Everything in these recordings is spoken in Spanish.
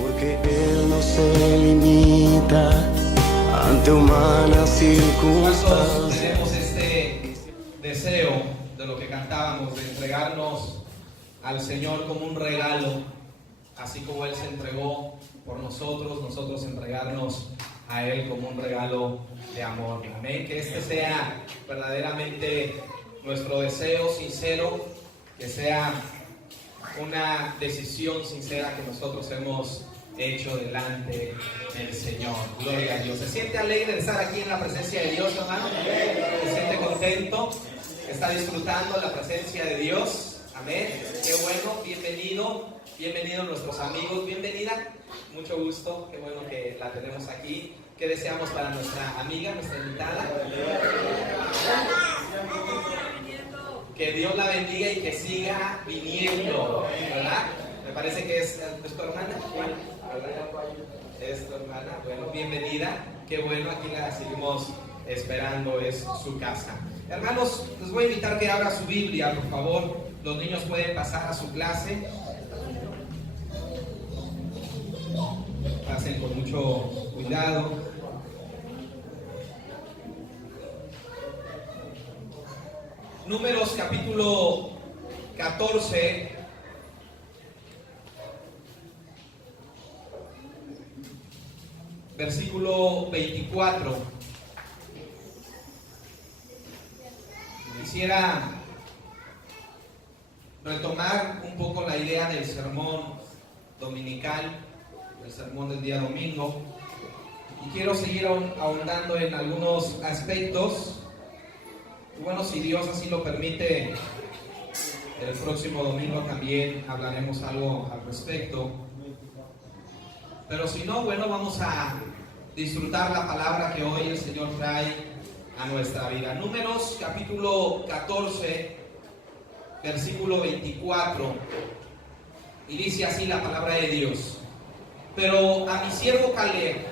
Porque Él no se limita ante humanas circunstancias. Tenemos este deseo de lo que cantábamos, de entregarnos al Señor como un regalo, así como Él se entregó por nosotros, nosotros entregarnos a Él como un regalo de amor. Amén. Que este sea verdaderamente nuestro deseo sincero, que sea una decisión sincera que nosotros hemos hecho delante del Señor. Gloria a Dios. ¿Se siente alegre de estar aquí en la presencia de Dios, hermano? ¿Se siente contento? ¿Está disfrutando la presencia de Dios? Amén. Qué bueno, bienvenidos nuestros amigos, bienvenida. Mucho gusto, qué bueno que la tenemos aquí. ¿Qué deseamos para nuestra amiga, nuestra invitada? Que Dios la bendiga y que siga viniendo, ¿verdad? Me parece que es tu hermana, Juan, ¿verdad? Es tu hermana, bueno, bienvenida. Qué bueno, aquí la seguimos esperando, es su casa. Hermanos, les voy a invitar que abra su Biblia, por favor. Los niños pueden pasar a su clase. Pasen con mucho cuidado. Números capítulo 14. Versículo 24. Quisiera retomar un poco la idea del sermón dominical, el sermón del día domingo, y quiero seguir ahondando en algunos aspectos. Y bueno, si Dios así lo permite, el próximo domingo también hablaremos algo al respecto. Pero si no, bueno, vamos a disfrutar la palabra que hoy el Señor trae a nuestra vida. Números capítulo 14, versículo 24. Y dice así la palabra de Dios: pero a mi siervo Caleb,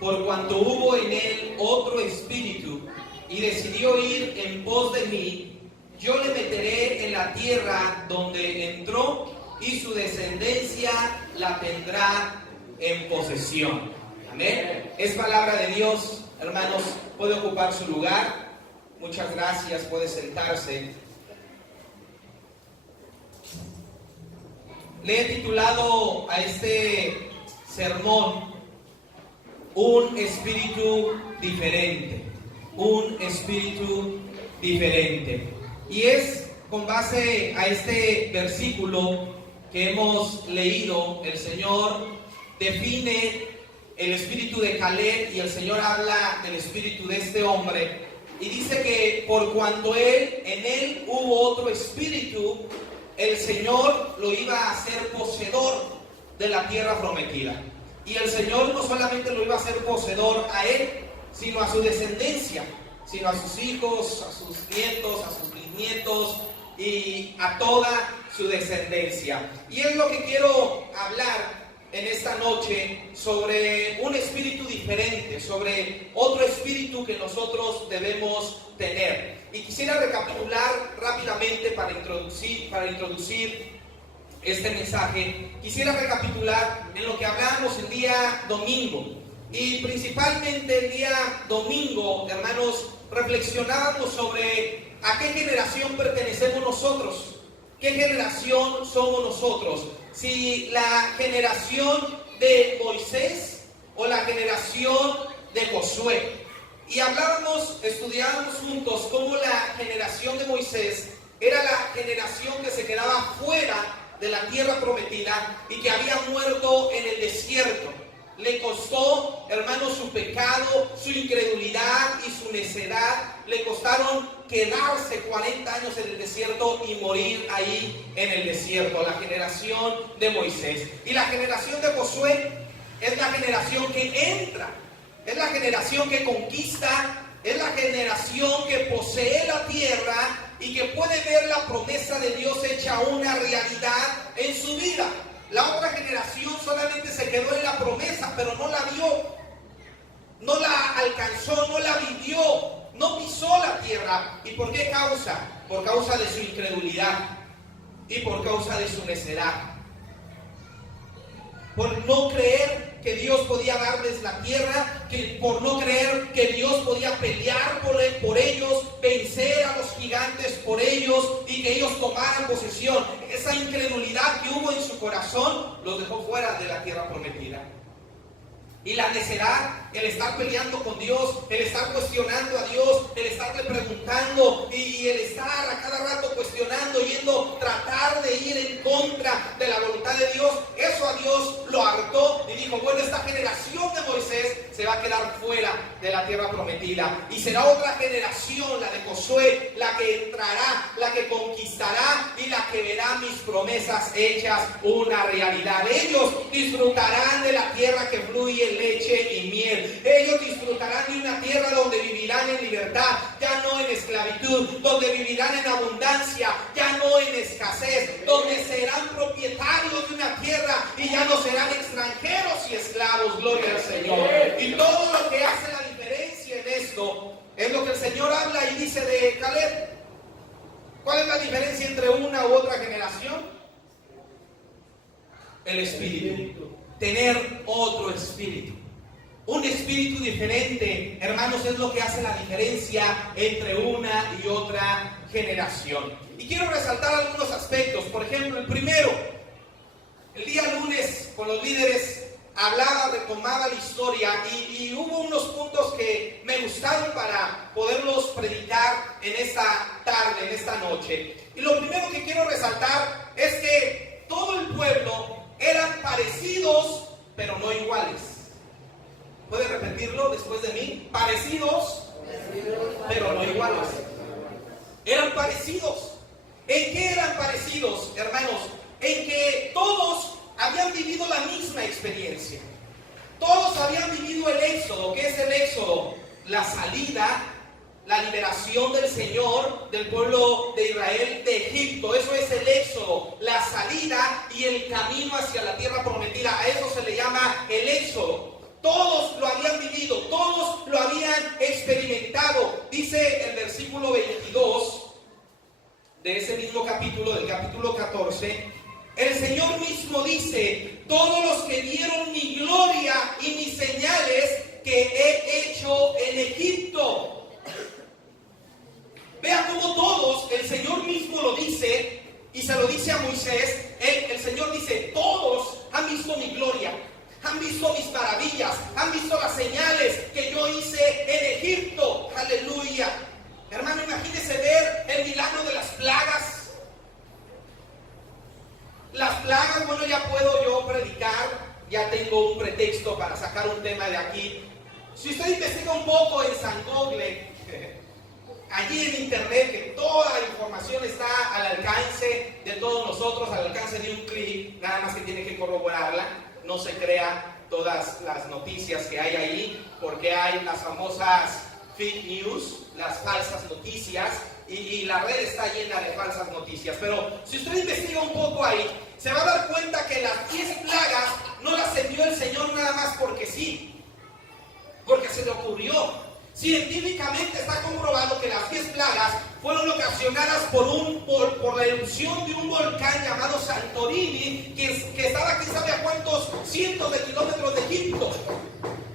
por cuanto hubo en él otro espíritu, y decidió ir en pos de mí, yo le meteré en la tierra donde entró, y su descendencia la tendrá en posesión. Amén. Es palabra de Dios, hermanos. Puede ocupar su lugar. Muchas gracias. Puede sentarse. Le he titulado a este sermón Un espíritu diferente. Un espíritu diferente. Y es con base a este versículo que hemos leído. El Señor define el espíritu de Caleb y el Señor habla del espíritu de este hombre. Y dice que por cuanto en él hubo otro espíritu, el Señor lo iba a hacer poseedor de la tierra prometida. Y el Señor no solamente lo iba a hacer poseedor a él, sino a su descendencia, sino a sus hijos, a sus nietos, a sus bisnietos y a toda su descendencia. Y es lo que quiero hablar en esta noche, sobre un espíritu diferente, sobre otro espíritu que nosotros debemos tener. Y quisiera recapitular rápidamente para introducir este mensaje. Quisiera recapitular en lo que hablamos el día domingo. Y principalmente el día domingo, hermanos, reflexionábamos sobre a qué generación pertenecemos nosotros. ¿Qué generación somos nosotros? Si la generación de Moisés o la generación de Josué. Y estudiábamos juntos cómo la generación de Moisés era la generación que se quedaba fuera de la tierra prometida y que había muerto en el desierto. Le costó, hermanos, su pecado, su incredulidad y su necedad. Le costaron quedarse 40 años en el desierto y morir ahí en el desierto. La generación de Moisés. Y la generación de Josué es la generación que entra, es la generación que conquista, es la generación que posee la tierra y que puede ver la promesa de Dios hecha una realidad en su vida. La otra generación solamente se quedó en la promesa, pero no la vio, no la alcanzó, no la vivió, no pisó la tierra. ¿Y por qué causa? Por causa de su incredulidad y por causa de su necedad. por no creer que Dios podía darles la tierra, por no creer que Dios podía pelear por ellos, vencer a los gigantes por ellos y que ellos tomaran posesión. Esa incredulidad que hubo en su corazón los dejó fuera de la tierra prometida. Y la necedad, el estar peleando con Dios, el estar cuestionando a Dios, el estarle preguntando y el estar a cada rato cuestionando, tratar de ir en contra de la voluntad de Dios, eso a Dios lo hartó y dijo, bueno, esta generación de Moisés se va a quedar fuera de la tierra prometida y será otra generación, la de Josué, la que entrará, la que conquistará y la que verá mis promesas hechas una realidad. Ellos disfrutarán de la tierra que fluye leche y miel. Ellos disfrutarán de una tierra donde vivirán en libertad, ya no en esclavitud, donde vivirán en abundancia, ya no en escasez, donde serán propietarios de una tierra y ya no serán extranjeros y esclavos. Gloria al Señor. Y todo lo que hace la diferencia en esto es lo que el Señor habla y dice de Caleb. ¿Cuál es la diferencia entre una u otra generación? El espíritu. Tener otro espíritu. Un espíritu diferente, hermanos, es lo que hace la diferencia entre una y otra generación. Y quiero resaltar algunos aspectos. Por ejemplo, el primero, el día lunes con los líderes retomaba la historia y hubo unos puntos que me gustaron para poderlos predicar en esta tarde, en esta noche. Y lo primero que quiero resaltar es que todo el pueblo eran parecidos, pero no iguales. ¿Puede repetirlo después de mí? Parecidos, pero no iguales. Eran parecidos. ¿En qué eran parecidos, hermanos? En que todos habían vivido la misma experiencia. Todos habían vivido el éxodo. ¿Qué es el éxodo? La salida, la liberación del Señor, del pueblo de Israel de Egipto. Eso es el éxodo, la salida y el camino hacia la tierra prometida. A eso se le llama el éxodo. Todos lo habían vivido, todos lo habían experimentado. Dice el versículo 22 de ese mismo capítulo, del capítulo 14, el Señor mismo dice, todos los que vieron mi gloria y mis señales que he hecho en Egipto. Vean cómo todos, el Señor mismo lo dice, y se lo dice a Moisés. El Señor dice, todos han visto mi gloria, han visto mis maravillas, han visto las señales que yo hice en Egipto. Aleluya. Hermano, imagínese ver el milagro de las plagas. Las plagas, bueno, ya puedo yo predicar, ya tengo un pretexto para sacar un tema de aquí. Si usted investiga un poco en San Google, allí en internet, que toda la información está al alcance de todos nosotros, al alcance de un clic, nada más que tiene que corroborarla. No se crea todas las noticias que hay ahí, porque hay las famosas fake news, las falsas noticias, y la red está llena de falsas noticias. Pero si usted investiga un poco ahí, se va a dar cuenta que las 10 plagas no las envió el Señor nada más porque sí, porque se le ocurrió. Científicamente está comprobado que las 10 plagas fueron ocasionadas por la erupción de un volcán llamado Santorini, que estaba quién sabe a cuántos cientos de kilómetros de Egipto,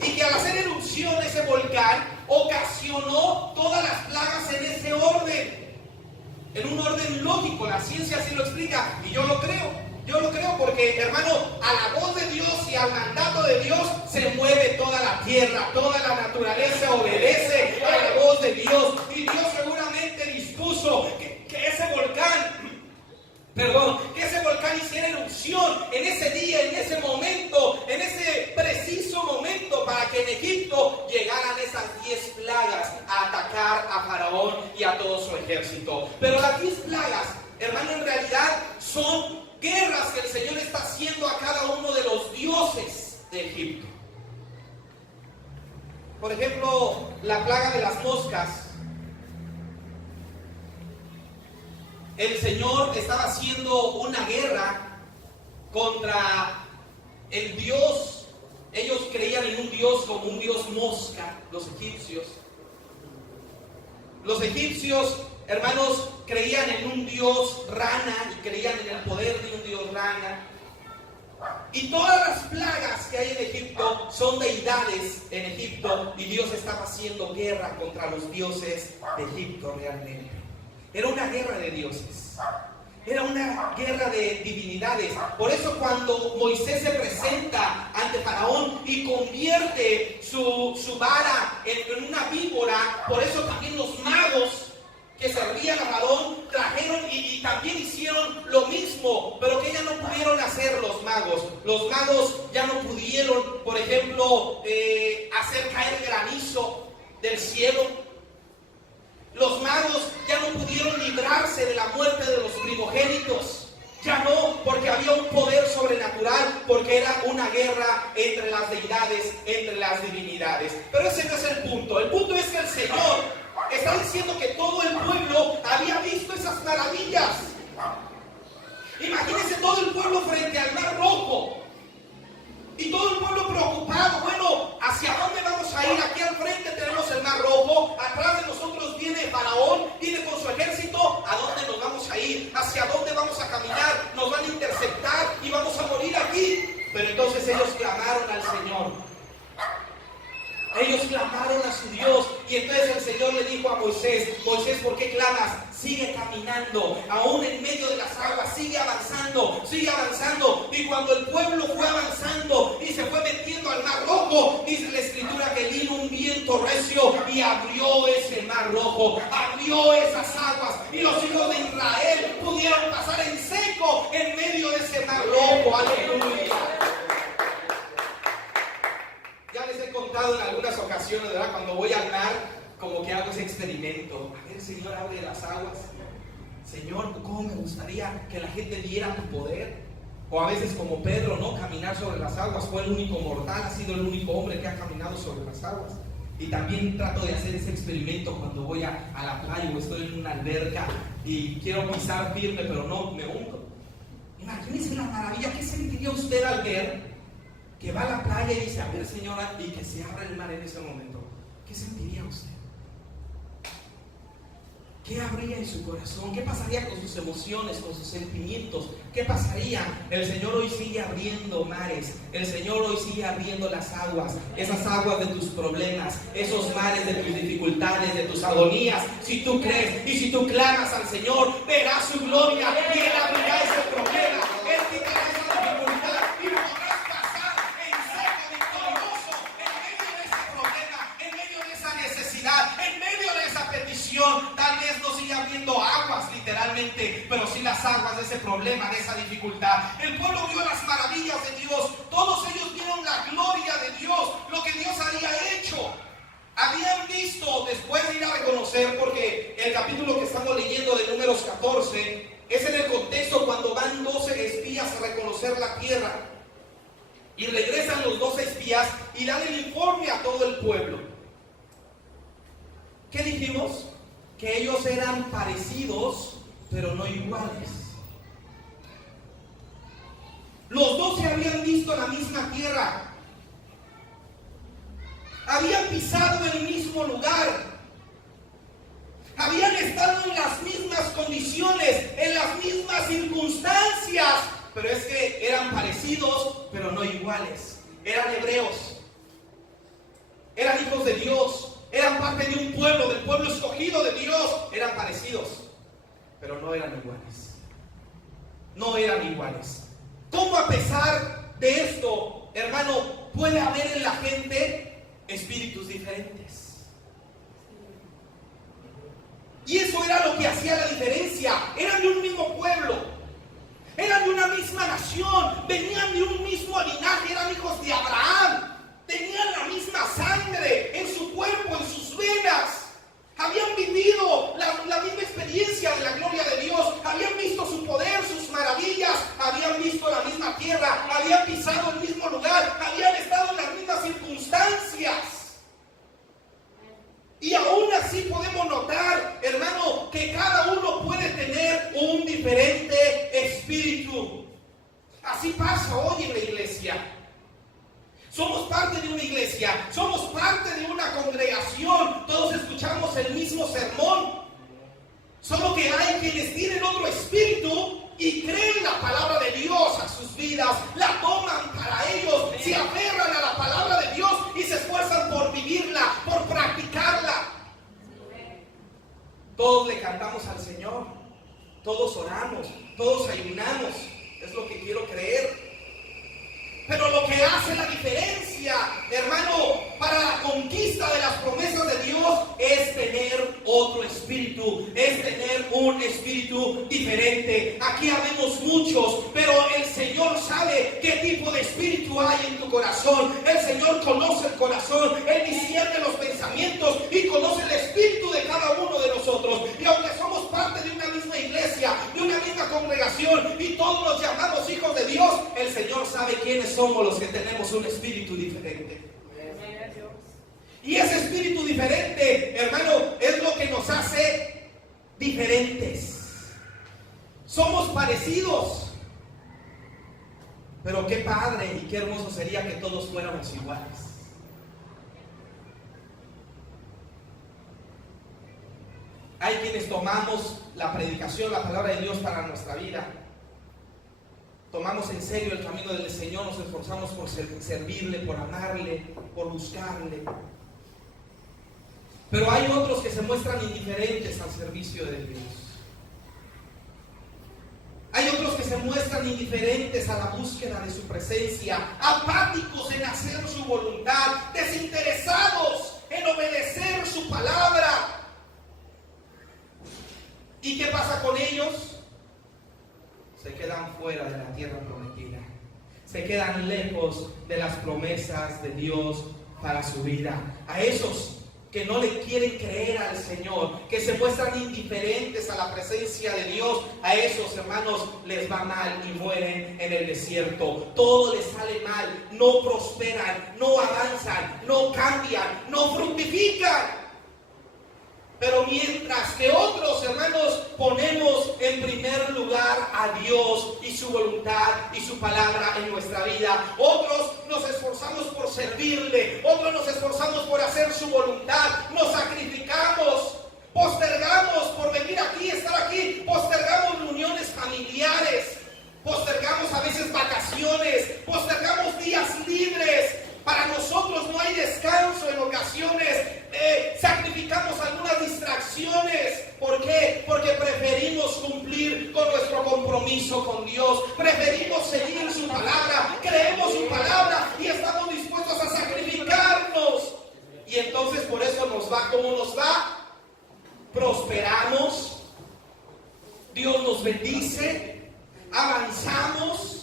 y que al hacer erupción ese volcán ocasionó todas las plagas en ese orden, en un orden lógico. La ciencia así lo explica, y yo lo creo porque, hermano, a la voz de Dios y al mandato de Dios se mueve toda la tierra, toda la naturaleza obedece a la voz de Dios, y Dios seguramente dispuso que ese volcán hiciera erupción en ese día, en ese momento, en ese preciso momento, para que en Egipto llegaran esas 10 plagas a atacar a Faraón y a todo su ejército. Pero las 10 plagas, hermano, en realidad son guerras que el Señor está haciendo a cada uno de los dioses de Egipto. Por ejemplo, la plaga de las moscas. El Señor estaba haciendo una guerra contra el Dios. Ellos creían en un Dios como un Dios mosca, los egipcios. Los egipcios, hermanos, creían en un Dios rana y creían en el poder de un Dios rana. Y todas las plagas que hay en Egipto son deidades en Egipto, y Dios estaba haciendo guerra contra los dioses de Egipto realmente. Era una guerra de dioses. Era una guerra de divinidades. Por eso cuando Moisés se presenta ante Faraón y convierte su vara en una víbora, por eso también los magos que servían a Faraón trajeron y también hicieron lo mismo, pero que ya no pudieron hacer los magos. Los magos ya no pudieron, por ejemplo, hacer caer granizo del cielo. Los magos ya no pudieron librarse de la muerte de los primogénitos. Ya no, porque había un poder sobrenatural, porque era una guerra entre las deidades, entre las divinidades. Pero ese no es el punto. El punto es que el Señor está diciendo que todo el pueblo había visto esas maravillas. Imagínense todo el pueblo frente al Mar Rojo. Y todo el pueblo preocupado. Bueno, ¿hacia dónde vamos a ir? Aquí al frente tenemos el Mar Rojo. Atrás de nosotros viene Faraón, viene con su ejército. ¿A dónde nos vamos a ir? ¿Hacia dónde vamos a caminar? Nos van a interceptar y vamos a morir aquí. Pero entonces ellos clamaron al Señor. Ellos clamaron a su Dios. Y entonces el Señor le dijo a Moisés: Moisés, ¿por qué clamas? Sigue caminando, aún en medio de las aguas, sigue avanzando, sigue avanzando. Y cuando el pueblo fue avanzando y se fue metiendo al Mar Rojo, dice la Escritura que vino un viento recio y abrió ese Mar Rojo, abrió esas aguas, y los hijos de Israel pudieron pasar en seco en medio de ese Mar Rojo. ¡Aleluya! Ya les he contado en algunas ocasiones, ¿verdad? Cuando voy al mar, como que hago ese experimento. A ver, Señor, abre las aguas. Señor, ¿cómo me gustaría que la gente viera tu poder? O a veces como Pedro, ¿no? Caminar sobre las aguas. Fue el único mortal, ha sido el único hombre que ha caminado sobre las aguas. Y también trato de hacer ese experimento cuando voy a la playa o estoy en una alberca y quiero pisar firme, pero no, me hundo. Imagínense la maravilla. ¿Qué sentiría usted al ver que va a la playa y dice: a ver, señora, y que se abra el mar en ese momento? ¿Qué sentiría usted? ¿Qué habría en su corazón? ¿Qué pasaría con sus emociones, con sus sentimientos? ¿Qué pasaría? El Señor hoy sigue abriendo mares. El Señor hoy sigue abriendo las aguas. Esas aguas de tus problemas, esos mares de tus dificultades, de tus agonías. Si tú crees y si tú clamas al Señor, verás su gloria y Él abrirá ese problema. Él quitará esa dificultad y podrás pasar en seco, victorioso, en medio de ese problema, en medio de esa necesidad, en medio de esa petición. Tal vez no siga habiendo aguas literalmente, pero sí las aguas de ese problema, de esa dificultad. El pueblo vio las maravillas de Dios. Todos ellos vieron la gloria de Dios, lo que Dios había hecho. Habían visto, después de ir a reconocer, porque el capítulo que estamos leyendo de Números 14 es en el contexto cuando van 12 espías a reconocer la tierra. Y regresan los 12 espías y dan el informe a todo el pueblo. ¿Qué dijimos? Que ellos eran parecidos, pero no iguales. Los 12 habían visto la misma tierra. Habían pisado el mismo lugar. Habían estado en las mismas condiciones, en las mismas circunstancias. Pero es que eran parecidos, pero no iguales. Eran hebreos. Eran hijos de Dios. Eran parte de un pueblo, del pueblo escogido de Dios. Eran parecidos, pero no eran iguales. No eran iguales. ¿Cómo a pesar de esto, hermano, puede haber en la gente espíritus diferentes? Y eso era lo que hacía la diferencia. Eran de un mismo pueblo, eran de una misma nación, venían de un mismo linaje, eran hijos de Abraham. Tenían la misma sangre en su cuerpo, en sus venas. Habían vivido la misma experiencia de la gloria de Dios. Habían visto su poder, sus maravillas. Habían visto la misma tierra. Habían pisado el mismo lugar. Habían estado en las mismas circunstancias. Y aún así podemos notar, hermano, que cada uno puede tener un diferente espíritu. Así pasa hoy en la iglesia. Somos parte de una iglesia, somos parte de una congregación, todos escuchamos el mismo sermón, solo que hay quienes tienen otro espíritu y creen la palabra de Dios a sus vidas, la toman para ellos, se aferran a la palabra de Dios y se esfuerzan por vivirla, por practicarla. Todos le cantamos al Señor, todos oramos, todos ayunamos, es lo que quiero creer. Pero lo que hace la diferencia, hermano, para la conquista de las promesas de Dios es tener otro espíritu, es tener un espíritu diferente. Aquí habemos muchos, pero el Señor sabe qué tipo de espíritu hay en tu corazón. El Señor conoce el corazón, Él discierne los pensamientos y conoce el espíritu de cada uno de nosotros. Y aunque somos parte de una misma iglesia, de una misma congregación y todos nos llamamos hijos de Dios, el Señor sabe quiénes somos los que tenemos un espíritu diferente. Y ese espíritu diferente, hermano, es lo que nos hace diferentes. Somos parecidos, pero qué padre y qué hermoso sería que todos fuéramos iguales. Hay quienes tomamos la predicación, la palabra de Dios para nuestra vida. Tomamos en serio el camino del Señor, nos esforzamos por servirle, por amarle, por buscarle. Pero hay otros que se muestran indiferentes al servicio de Dios. Hay otros que se muestran indiferentes a la búsqueda de su presencia, apáticos en hacer su voluntad, desinteresados en obedecer su palabra. ¿Y qué pasa con ellos? Se quedan fuera de la tierra prometida. Se quedan lejos de las promesas de Dios para su vida. A esos que no le quieren creer al Señor, que se muestran indiferentes a la presencia de Dios, a esos hermanos les va mal y mueren en el desierto. Todo les sale mal, no prosperan, no avanzan, no cambian, no fructifican. Pero mientras que otros, hermanos, ponemos en primer lugar a Dios y su voluntad y su palabra en nuestra vida, otros nos esforzamos por servirle, otros nos esforzamos por hacer su voluntad, nos sacrificamos, postergamos por venir aquí, estar aquí, postergamos reuniones familiares, postergamos a veces vacaciones, postergamos días libres. Para nosotros no hay descanso en ocasiones, sacrificamos algunas distracciones. ¿Por qué? Porque preferimos cumplir con nuestro compromiso con Dios, preferimos seguir su palabra, creemos su palabra y estamos dispuestos a sacrificarnos. Y entonces por eso nos va como nos va, prosperamos, Dios nos bendice, avanzamos.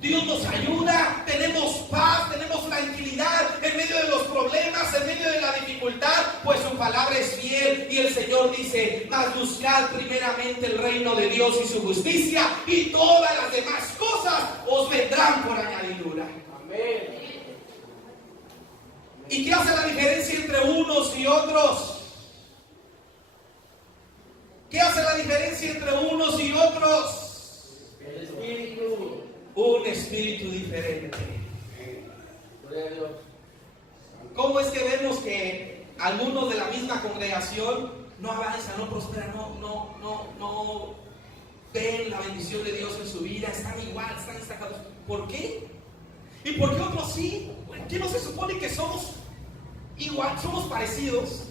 Dios nos ayuda, tenemos paz, tenemos tranquilidad en medio de los problemas, en medio de la dificultad, pues su palabra es fiel y el Señor dice: mas buscad primeramente el reino de Dios y su justicia y todas las demás cosas os vendrán por añadidura. Amén. ¿Y qué hace la diferencia entre unos y otros? ¿Qué hace la diferencia entre unos y otros? El Espíritu. Un espíritu diferente. ¿Cómo es que vemos que algunos de la misma congregación no avanzan, no prosperan, no ven la bendición de Dios en su vida, están igual, están destacados? ¿Por qué? ¿Y por qué otros sí? ¿Qué no se supone que somos igual, somos parecidos?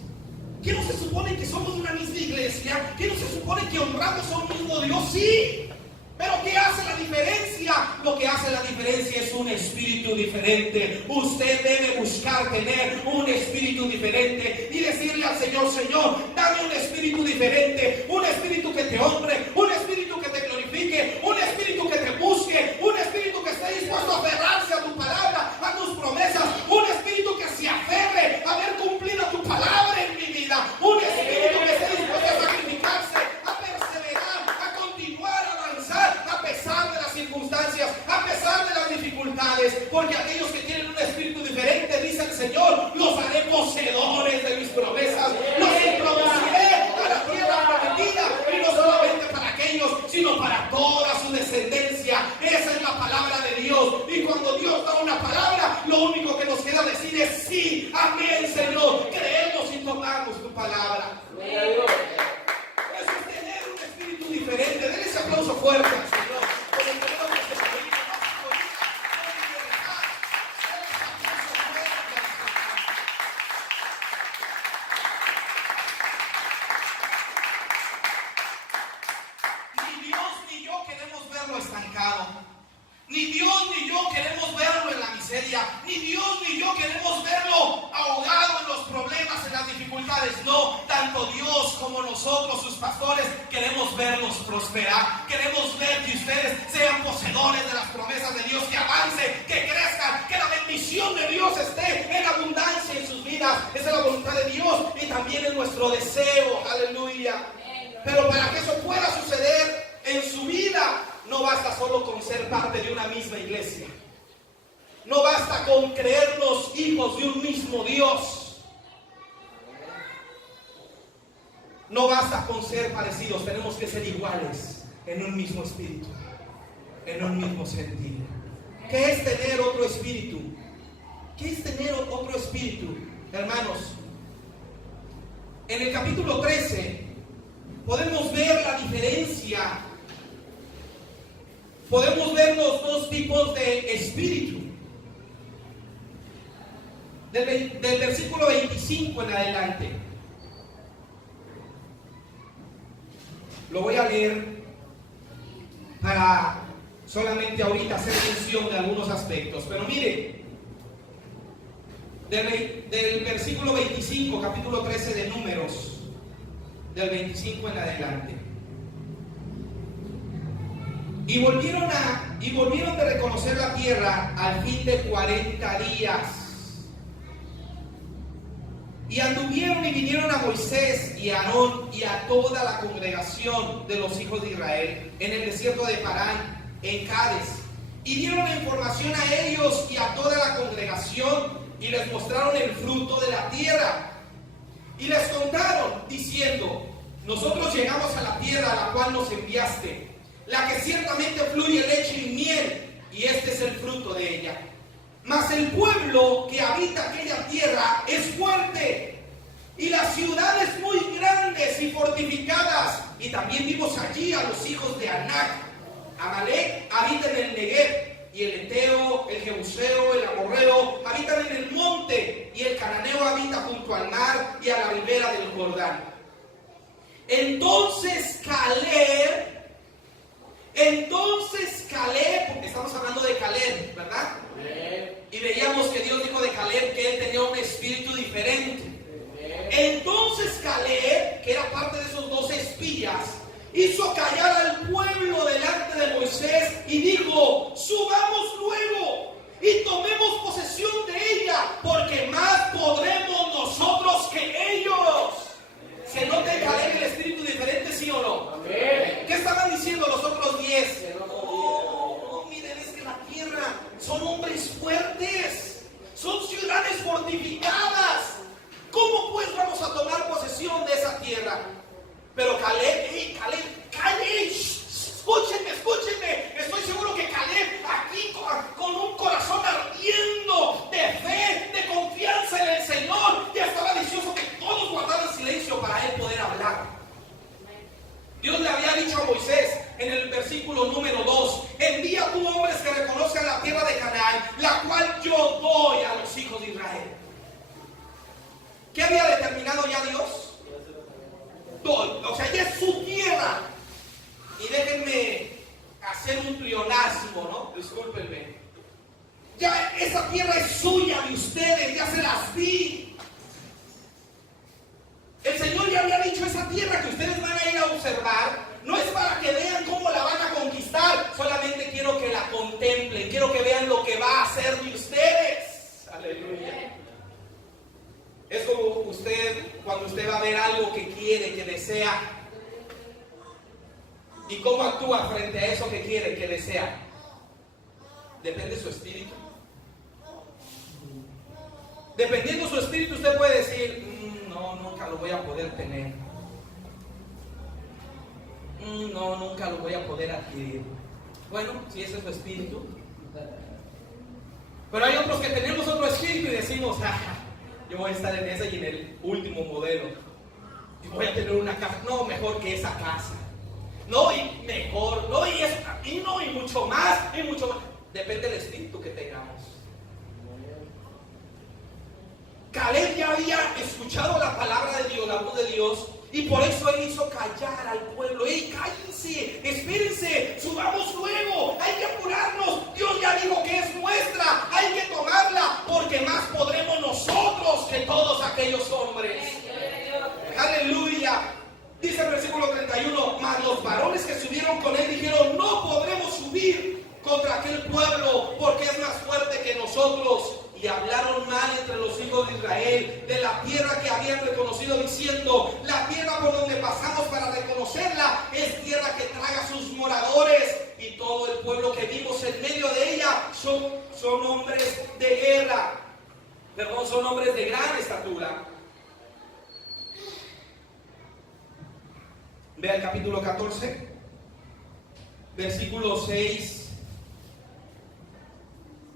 ¿Qué no se supone que somos una misma iglesia? ¿Qué no se supone que honramos a un mismo Dios? Sí. Pero ¿qué hace la diferencia? Lo que hace la diferencia es un espíritu diferente. Usted debe buscar tener un espíritu diferente y decirle al Señor: Señor, dame un espíritu diferente, un espíritu que te honre, un espíritu que te glorifique, un espíritu que te busque, un espíritu que esté dispuesto a aferrarse a tu palabra, a tus promesas, un espíritu que se aferre a haber cumplido tu palabra en mi vida, un espíritu que esté dispuesto a sacrificarse, a perseverar, a continuar, a avanzar a pesar de las circunstancias, a pesar de las dificultades, porque aquellos que tienen un espíritu diferente, dice el Señor, los haré poseedores de mis promesas, los introduciré a la tierra prometida, y no solamente para aquellos, sino para toda su descendencia. Esa es la palabra de Dios, y cuando Dios da una palabra, lo único que nos queda decir es: sí, amén, Señor, creemos y tomamos tu palabra. Eso es tener un espíritu diferente. Denle ese aplauso fuerte. verlos prosperar. Queremos ver que ustedes sean poseedores de las promesas de Dios, que avancen, que crezcan, que la bendición de Dios esté en abundancia en sus vidas. Esa es la voluntad de Dios y también es nuestro deseo. Aleluya. Pero para que eso pueda suceder en su vida, no basta solo con ser parte de una misma iglesia. No basta con creernos hijos de un mismo Dios. No basta con ser parecidos, tenemos que ser iguales en un mismo espíritu, en un mismo sentido. ¿Qué es tener otro espíritu? ¿Qué es tener otro espíritu? Hermanos, en el capítulo 13 podemos ver la diferencia. Podemos ver los dos tipos de espíritu. Del versículo 25 en adelante. Lo voy a leer para solamente ahorita hacer mención de algunos aspectos. Pero mire, del versículo 25, capítulo 13 de Números, del 25 en adelante. Y volvieron de reconocer la tierra al fin de 40 días. Y anduvieron y vinieron a Moisés y a Aarón y a toda la congregación de los hijos de Israel en el desierto de Parán, en Cádiz. Y dieron la información a ellos y a toda la congregación y les mostraron el fruto de la tierra. Y les contaron diciendo: nosotros llegamos a la tierra a la cual nos enviaste, la que ciertamente fluye leche y miel, y este es el fruto de ella. Mas el pueblo que habita aquella tierra es fuerte, y las ciudades muy grandes y fortificadas. Y también vimos allí a los hijos de Anac. Amalek habita en el Negev, y el Eteo, el Jebuseo, el Amorreo habitan en el monte, y el Cananeo habita junto al mar y a la ribera del Jordán. Entonces Caleb, porque estamos hablando de Caleb, ¿verdad? Y veíamos que Dios dijo de Caleb que él tenía un espíritu diferente. Entonces Caleb, que era parte de esos 12 espías, hizo callar al pueblo delante de Moisés y dijo: subamos luego y tomemos posesión de ella, porque más podremos nosotros que ellos. ¿Se nota en Caleb el espíritu diferente, sí o no? ¿Qué estaban diciendo los otros 10? Miren, es que la tierra son hombres fuertes, son ciudades fortificadas. ¿Cómo pues vamos a tomar posesión de esa tierra? Pero Caleb, Caleb, escúchenme. Estoy seguro que Caleb, aquí con un corazón ardiendo de fe, de confianza en el Señor, ya estaba deseoso que todos guardaran silencio para él poder hablar. Dios le había dicho a Moisés en el versículo número 2: envía tú hombres que reconozcan la tierra de Canaán, la cual yo doy a los hijos de Israel. ¿Qué había determinado ya Dios? O sea, ya es su tierra. Y déjenme hacer un pleonasmo, ¿no? Discúlpenme. Ya esa tierra es suya, de ustedes, ya se las di. El Señor ya había dicho: esa tierra que ustedes van a ir a observar no es para que vean cómo la van a conquistar, solamente quiero que la contemplen, quiero que vean lo que va a hacer de ustedes. Aleluya. Es como cuando usted va a ver algo que quiere, que desea, y cómo actúa frente a eso que quiere, que desea. Depende de su espíritu. Dependiendo de su espíritu, usted puede decir: no, nunca lo voy a poder tener. No, nunca lo voy a poder adquirir. Bueno, si ese es su espíritu. Pero hay otros que tenemos otro espíritu y decimos: yo voy a estar en ese y en el último modelo. Y voy a tener una casa. No, mejor que esa casa. No, y mejor. No, y eso. Y no, y mucho más. Y mucho más. Depende del espíritu que tengamos. Caleb ya había escuchado la palabra de Dios, la voz de Dios, y por eso él hizo callar al pueblo. ¡Ey, cállense! ¡Espérense! ¡Subamos luego! ¡Hay que apurarnos! Dios ya dijo que es nuestra. ¡Hay que tomarla! Porque más podremos nosotros que todos aquellos hombres. ¡Aleluya! Dice el versículo 31: mas los varones nosotros y hablaron mal entre los hijos de Israel de la tierra que habían reconocido, diciendo: la tierra por donde pasamos para reconocerla es tierra que traga a sus moradores, y todo el pueblo que vimos en medio de ella son hombres de guerra, son hombres de gran estatura. Ve al capítulo 14, versículo 6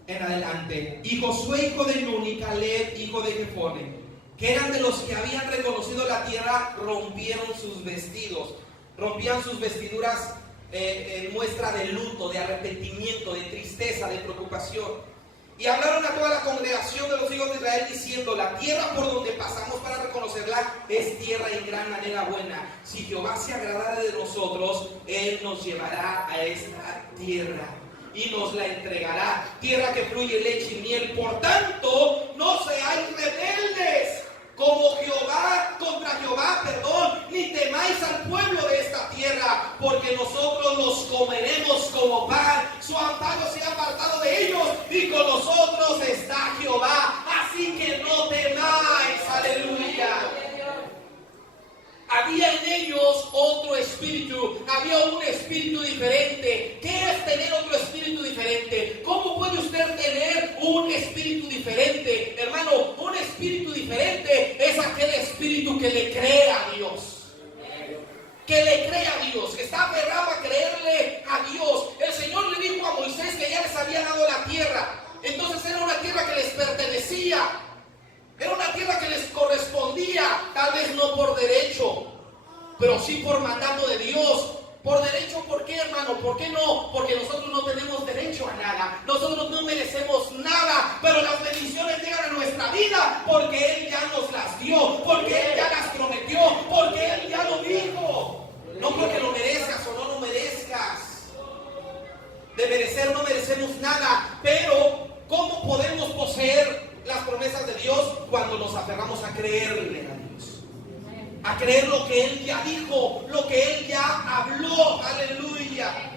en adelante. Y Josué, hijo de Nun, y Caleb, hijo de Jefone, que eran de los que habían reconocido la tierra, rompieron sus vestidos. Rompían sus vestiduras en muestra de luto, de arrepentimiento, de tristeza, de preocupación. Y hablaron a toda la congregación de los hijos de Israel, diciendo: la tierra por donde pasamos para reconocerla es tierra en gran manera buena. Si Jehová se agradara de nosotros, Él nos llevará a esta tierra y nos la entregará, tierra que fluye leche y miel. Por tanto, no seáis rebeldes contra Jehová, ni temáis al pueblo de esta tierra, porque nosotros los comeremos como pan. Su amparo se ha apartado de ellos, y con nosotros está Jehová. Así que no temáis. Aleluya. Había en ellos otro espíritu, había un espíritu diferente. ¿Qué es tener otro espíritu diferente? ¿Cómo puede usted tener un espíritu diferente? Hermano, un espíritu diferente es aquel espíritu que le cree a Dios. Que le cree a Dios, que está aferrado a creerle a Dios. El Señor le dijo a Moisés que ya les había dado la tierra. Entonces era una tierra que les pertenecía. Era una tierra que les correspondía, tal vez no por derecho, pero sí por mandato de Dios. Por derecho, ¿por qué, hermano? ¿Por qué no? Porque nosotros no tenemos derecho a nada. Nosotros no merecemos nada, pero las bendiciones llegan a nuestra vida porque Él ya nos las dio, porque Él ya las prometió, porque Él ya lo dijo. No porque lo merezcas o no lo merezcas. De merecer no merecemos nada, pero ¿cómo podemos poseer las promesas de Dios? Cuando nos aferramos a creerle a Dios, a creer lo que Él ya dijo, lo que Él ya habló. Aleluya.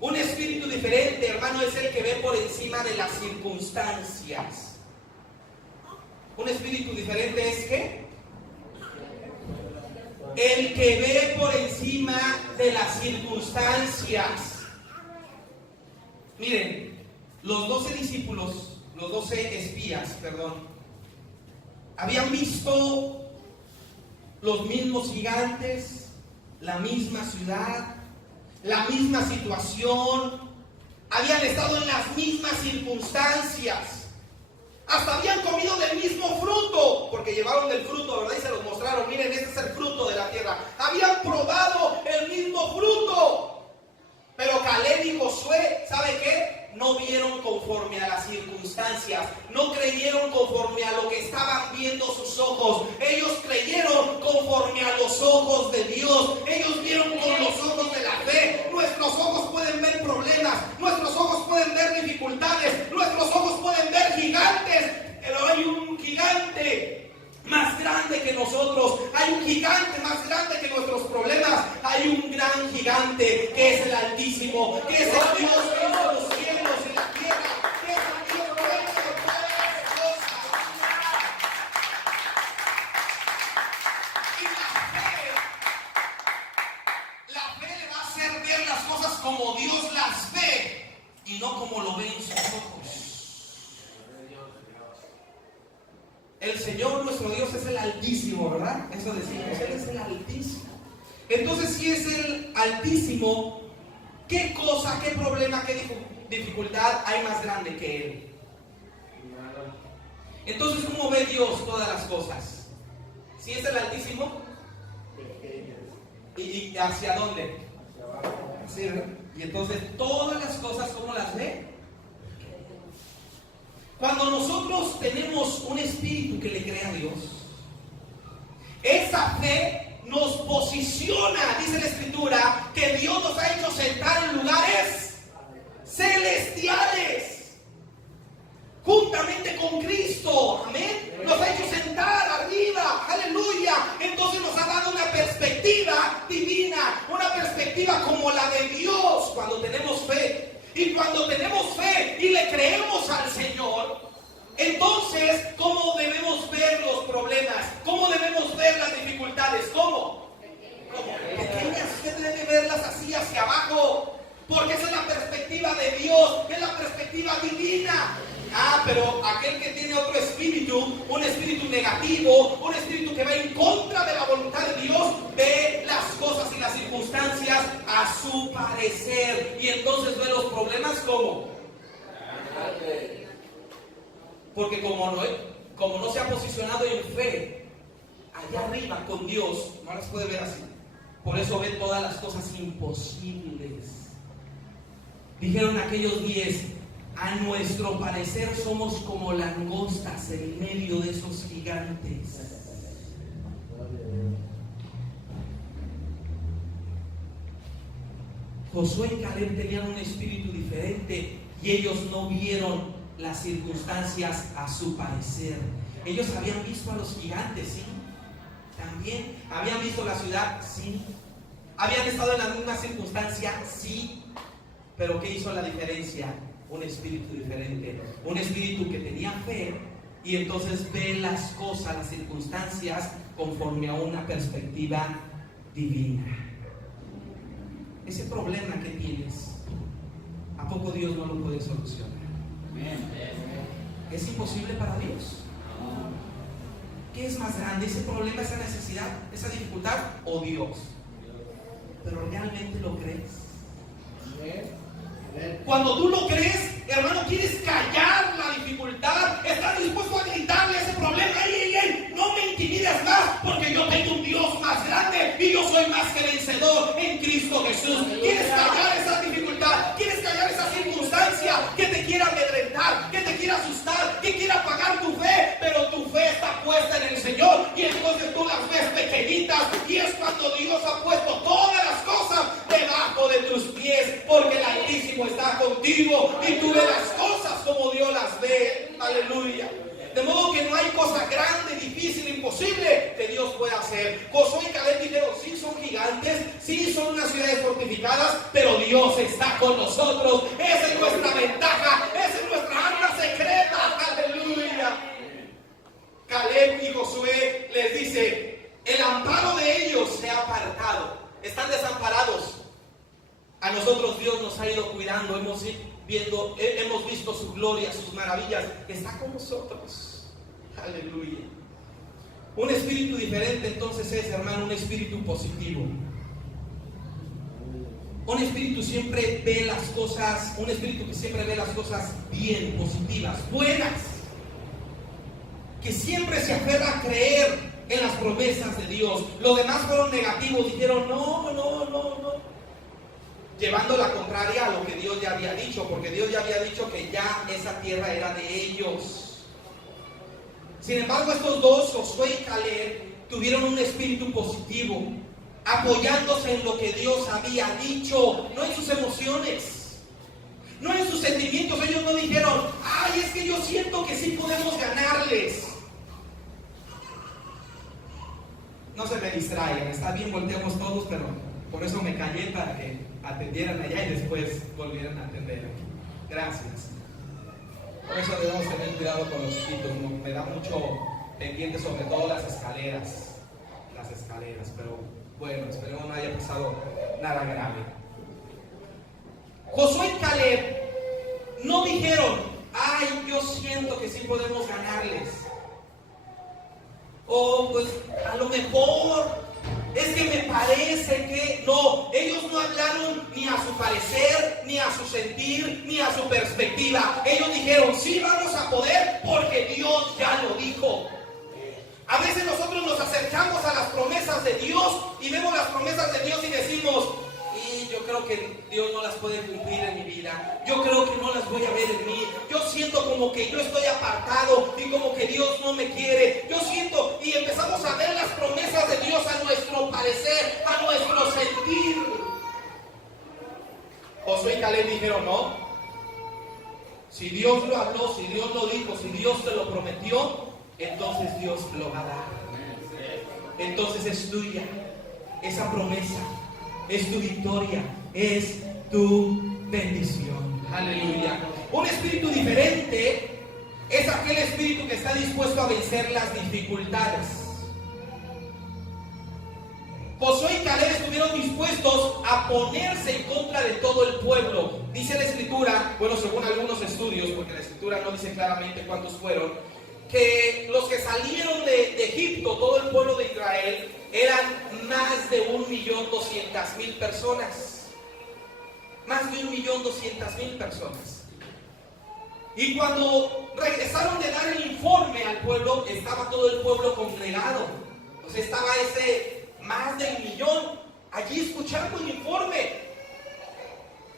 Un espíritu diferente, hermano, es el que ve por encima de las circunstancias. Un espíritu diferente es ¿qué? El que ve por encima de las circunstancias. Miren, los 12 discípulos, los 12 espías, habían visto los mismos gigantes, la misma ciudad, la misma situación, habían estado en las mismas circunstancias, hasta habían comido del mismo fruto, porque llevaron del fruto, ¿verdad? Y se los mostraron: miren, este es el fruto de la tierra. Habían probado el mismo fruto, pero Caleb y Josué, ¿sabe qué? No vieron conforme a las circunstancias, no creyeron conforme a lo que estaban viendo sus ojos. Ellos creyeron conforme a los ojos de Dios. Ellos vieron con los ojos de la fe. Nuestros ojos pueden ver problemas, nuestros ojos pueden ver dificultades, nuestros ojos pueden ver gigantes, pero hay un gigante más grande que nosotros, hay un gigante más grande que nuestros problemas, hay un gran gigante que es el Altísimo, que es el Dios que hizo los cielos y la tierra, que es el Dios que hizo todas las cosas. Y la fe le va a hacer ver las cosas como Dios las ve y no como lo ven sus ojos. El Señor nuestro Dios es el Altísimo, ¿verdad? Eso decimos, Él es el Altísimo. Entonces, si es el Altísimo, ¿qué cosa, qué problema, qué dificultad hay más grande que Él? Entonces, ¿cómo ve Dios todas las cosas? Si es el Altísimo, ¿y hacia dónde? Así, ¿verdad? Y entonces, todas las cosas, ¿cómo las ve? Cuando nosotros tenemos un espíritu que le cree a Dios, esa fe nos posiciona. Dice la Escritura que Dios nos ha hecho sentar en lugares celestiales juntamente con Cristo. Amén. Nos ha hecho sentar arriba. Aleluya. Entonces nos ha dado una perspectiva divina, una perspectiva como la de Dios cuando tenemos fe. Y cuando tenemos fe y le creemos al Señor, entonces, ¿cómo debemos ver los problemas? ¿Cómo debemos ver las dificultades? ¿Cómo? Pequeñas, usted debe verlas así hacia abajo, porque esa es la perspectiva de Dios, es la perspectiva divina. Pero aquel que tiene otro espíritu, un espíritu negativo, un espíritu que va en contra de la voluntad de Dios, ve las cosas y las circunstancias a su parecer, y entonces ve los problemas como. Porque como no se ha posicionado en fe allá arriba con Dios, no las puede ver así. Por eso ve todas las cosas imposibles. Dijeron aquellos 10: a nuestro parecer somos como langostas en medio de esos gigantes. Josué y Caleb tenían un espíritu diferente y ellos no vieron las circunstancias a su parecer. Ellos habían visto a los gigantes, sí. También habían visto la ciudad, sí. Habían estado en la misma circunstancia, sí. Pero ¿qué hizo la diferencia? Un espíritu diferente, un espíritu que tenía fe y entonces ve las cosas, las circunstancias conforme a una perspectiva divina. Ese problema que tienes, ¿a poco Dios no lo puede solucionar? ¿Es imposible para Dios? ¿Qué es más grande? ¿Ese problema, esa necesidad, esa dificultad o Dios? ¿Pero realmente lo crees? Cuando tú lo crees, hermano, quieres callar la dificultad, estás dispuesto a gritarle a ese problema: ¡Ey! No me intimides más, porque yo tengo un Dios más grande y yo soy más que vencedor en Cristo Jesús. Quieres callar esa dificultad, quieres callar esa circunstancia que te quiera amedrentar, que te quiera asustar, que quiera apagar tu fe, pero tu fe está puesta en el Señor y entonces tú las ves pequeñitas, y es cuando Dios ha puesto todas las cosas debajo de tus pies, porque el Altísimo está contigo y tú ves las cosas como Dios las ve. Aleluya. De modo que no hay cosa grande, difícil, imposible que Dios pueda hacer. Josué y Caleb dijeron: sí, son gigantes, sí, son unas ciudades fortificadas, pero Dios está con nosotros. Esa es nuestra ventaja, esa es nuestra arma secreta. Aleluya. Caleb y Josué les dice: el amparo de ellos se ha apartado, están desamparados. A nosotros Dios nos ha ido cuidando, hemos visto su gloria, sus maravillas. Está con nosotros. Aleluya. Un espíritu diferente entonces es, hermano, un espíritu positivo. Un espíritu siempre ve las cosas, un espíritu que siempre ve las cosas bien, positivas, buenas. Que siempre se aferra a creer en las promesas de Dios. Los demás fueron negativos, dijeron no, llevando la contraria a lo que Dios ya había dicho, porque Dios ya había dicho que ya esa tierra era de ellos. Sin embargo, estos dos, Josué y Caleb, tuvieron un espíritu positivo, apoyándose en lo que Dios había dicho, no en sus emociones, no en sus sentimientos. Ellos no dijeron: ay, es que yo siento que sí podemos ganarles. No se me distraigan, está bien, volteamos todos, pero por eso me callé, para que atendieran allá y después volvieran a atender aquí. Gracias. Por eso debemos tener cuidado con los chiquitos. Me da mucho pendiente, sobre todo las escaleras, pero bueno, esperemos no haya pasado nada grave. Josué y Caleb no dijeron: ay, yo siento que sí podemos ganarles, o pues a lo mejor es que me parece que... No, ellos no hablaron ni a su parecer, ni a su sentir, ni a su perspectiva. Ellos dijeron: sí, vamos a poder, porque Dios ya lo dijo. A veces nosotros nos acercamos a las promesas de Dios y vemos las promesas de Dios y decimos: y yo creo que Dios no las puede cumplir en mi vida, yo creo que no las voy a ver en mí, yo siento como que yo estoy apartado y como que Dios no me quiere, yo siento, y empezamos a ver las promesas de Dios a nuestro parecer, a nuestro sentir. Josué y Caleb dijeron: no, si Dios lo habló, si Dios lo dijo, si Dios te lo prometió, entonces Dios lo va a dar. Entonces es tuya esa promesa, es tu victoria, es tu bendición. Aleluya. Un espíritu diferente es aquel espíritu que está dispuesto a vencer las dificultades. Josué y Caleb estuvieron dispuestos a ponerse en contra de todo el pueblo. Dice la escritura, bueno, según algunos estudios, porque la escritura no dice claramente cuántos fueron, que los que salieron de Egipto, todo el pueblo de Israel, eran más de 1.200.000 personas. Más de 1.200.000 personas. Y cuando regresaron de dar el informe al pueblo, estaba todo el pueblo congregado. Entonces estaba ese más de 1.000.000 allí escuchando el informe.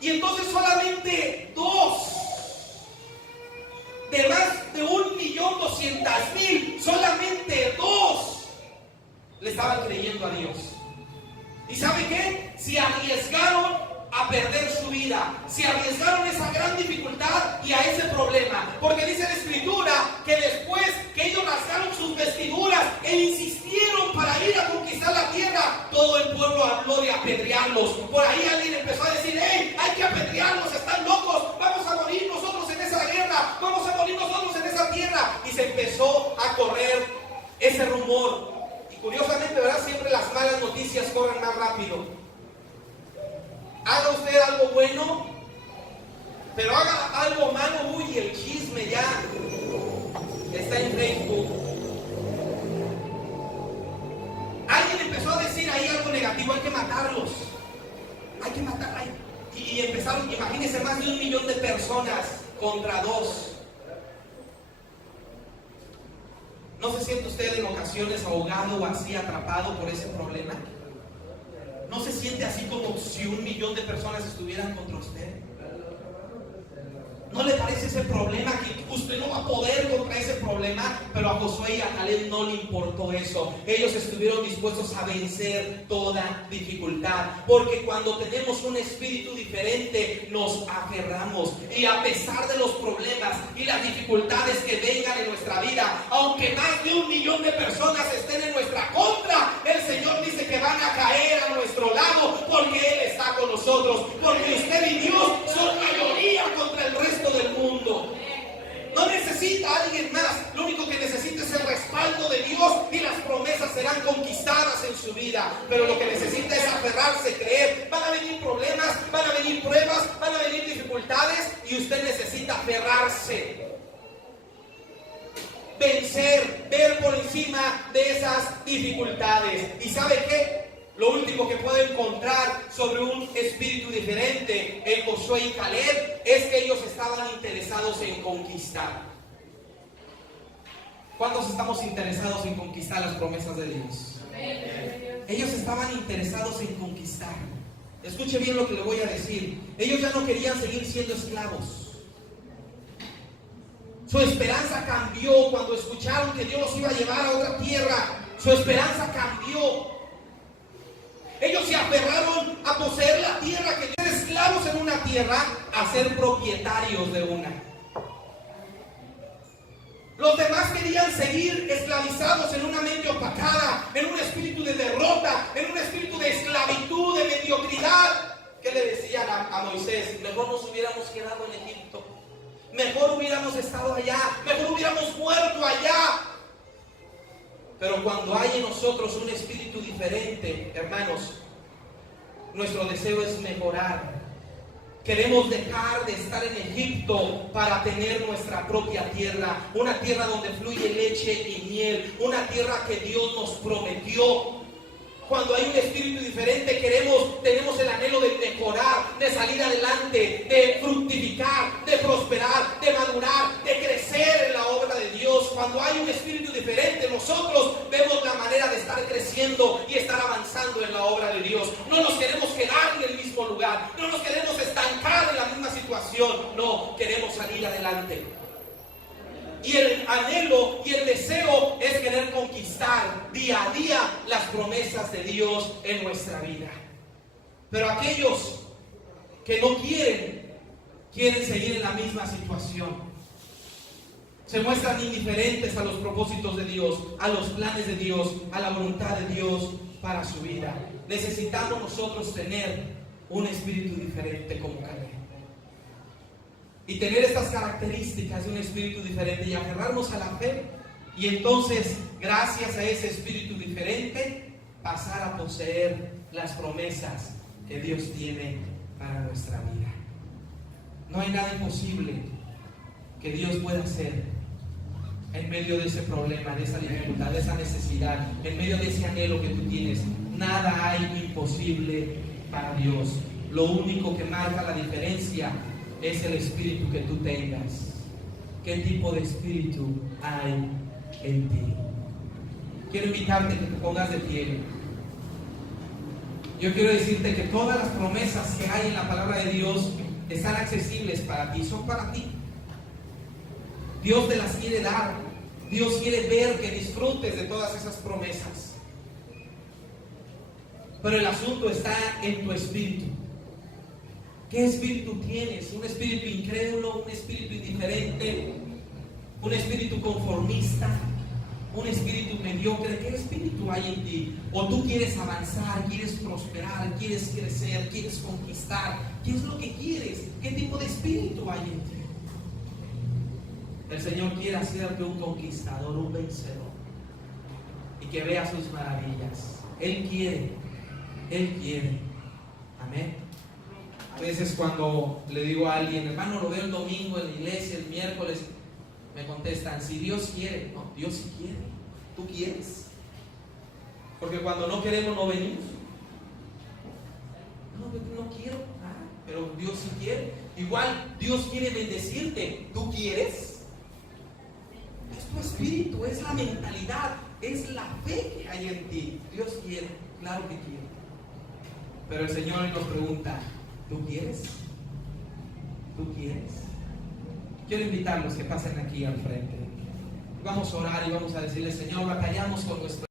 Y entonces solamente dos de más de 1.200.000, solamente dos le estaban creyendo a Dios. ¿Y sabe qué? Se arriesgaron a perder su vida, se arriesgaron a esa gran dificultad y a ese problema, porque dice la escritura que después que ellos rasgaron sus vestiduras e insistieron para ir a conquistar la tierra, todo el pueblo habló de apedrearlos. Por ahí alguien empezó a decir: hey, hay que apedrearlos, están locos, vamos a morir nosotros en esa guerra, vamos a morir nosotros en esa tierra. Y se empezó a correr ese rumor. Y curiosamente, ¿verdad? Siempre las malas noticias corren más rápido. Haga usted algo bueno, pero haga algo malo, uy, el chisme ya está en Facebook. Alguien empezó a decir ahí algo negativo: hay que matarlos, hay que matar. Y empezaron, imagínense, más de 1.000.000 de personas contra dos. ¿No se siente usted en ocasiones ahogado o así, atrapado por ese problema? ¿No se siente así como si 1.000.000 de personas estuvieran contra usted? ¿No le parece ese problema que usted no va a poder contra ese problema? Pero a Josué y a Caleb no le importó eso. Ellos estuvieron dispuestos a vencer toda dificultad. Porque cuando tenemos un espíritu diferente, nos aferramos. Y a pesar de los problemas y las dificultades que vengan en nuestra vida, aunque más de 1.000.000 de personas estén en nuestra contra, el Señor dice que van a caer a nuestro lado, porque Él está con nosotros. Porque usted y Dios son mayoría contra el resto del mundo. No necesita a alguien más. Lo único que necesita es el respaldo de Dios, y las promesas serán conquistadas en su vida. Pero lo que necesita es aferrarse, creer. Van a venir problemas, van a venir pruebas, van a venir dificultades, y usted necesita aferrarse, vencer, ver por encima de esas dificultades. ¿Y sabe qué? Lo último que puedo encontrar sobre un espíritu diferente en Josué y Caleb es que ellos estaban interesados en conquistar. ¿Cuántos estamos interesados en conquistar las promesas de Dios? Ellos estaban interesados en conquistar. Escuche bien lo que le voy a decir. Ellos ya no querían seguir siendo esclavos. Su esperanza cambió cuando escucharon que Dios los iba a llevar a otra tierra. Su esperanza cambió. Ellos se aferraron a poseer la tierra, que ser esclavos en una tierra, a ser propietarios de una. Los demás querían seguir esclavizados en una mente opacada, en un espíritu de derrota, en un espíritu de esclavitud, de mediocridad. ¿Qué le decían a Moisés? Mejor nos hubiéramos quedado en Egipto, mejor hubiéramos estado allá, mejor hubiéramos muerto allá. Pero cuando hay en nosotros un espíritu diferente, hermanos, nuestro deseo es mejorar. Queremos dejar de estar en Egipto para tener nuestra propia tierra, una tierra donde fluye leche y miel, una tierra que Dios nos prometió. Cuando hay un espíritu diferente, tenemos el anhelo de mejorar, de salir adelante, de fructificar, de prosperar, de madurar, de crecer en la obra de Dios. Cuando hay un espíritu diferente, nosotros vemos la manera de estar creciendo y estar avanzando en la obra de Dios. No nos queremos quedar en el mismo lugar, no nos queremos estancar en la misma situación, no, queremos salir adelante. Y el anhelo y el deseo es querer conquistar día a día las promesas de Dios en nuestra vida. Pero aquellos que no quieren seguir en la misma situación, se muestran indiferentes a los propósitos de Dios, a los planes de Dios, a la voluntad de Dios para su vida. Necesitamos nosotros tener un espíritu diferente como Caleb. y tener estas características de un espíritu diferente y aferrarnos a la fe, y entonces, gracias a ese espíritu diferente, pasar a poseer las promesas que Dios tiene para nuestra vida. No hay nada imposible que Dios pueda hacer en medio de ese problema, de esa dificultad, de esa necesidad, en medio de ese anhelo que tú tienes. Nada hay imposible para Dios. Lo único que marca la diferencia es el espíritu que tú tengas. ¿Qué tipo de espíritu hay en ti? Quiero invitarte a que te pongas de pie. Yo quiero decirte que todas las promesas que hay en la palabra de Dios están accesibles para ti, son para ti. Dios te las quiere dar. Dios quiere ver que disfrutes de todas esas promesas. Pero el asunto está en tu espíritu. ¿Qué espíritu tienes? ¿Un espíritu incrédulo? ¿Un espíritu indiferente? ¿Un espíritu conformista? ¿Un espíritu mediocre? ¿Qué espíritu hay en ti? ¿O tú quieres avanzar, quieres prosperar, quieres crecer, quieres conquistar? ¿Qué es lo que quieres? ¿Qué tipo de espíritu hay en ti? El Señor quiere hacerte un conquistador, un vencedor, y que veas sus maravillas. Él quiere. Amén. A veces cuando le digo a alguien, hermano, lo veo el domingo en la iglesia, el miércoles, me contestan, si Dios quiere. No, Dios sí quiere. ¿Tú quieres? Porque cuando no queremos no venimos. No quiero, pero Dios sí quiere. Igual Dios quiere bendecirte. ¿Tú quieres? Es tu espíritu, es la mentalidad, es la fe que hay en ti. Dios quiere, claro que quiere. Pero el Señor nos pregunta, ¿tú quieres? ¿Tú quieres? Quiero invitarlos que pasen aquí al frente. Vamos a orar y vamos a decirle, Señor, batallamos con nuestro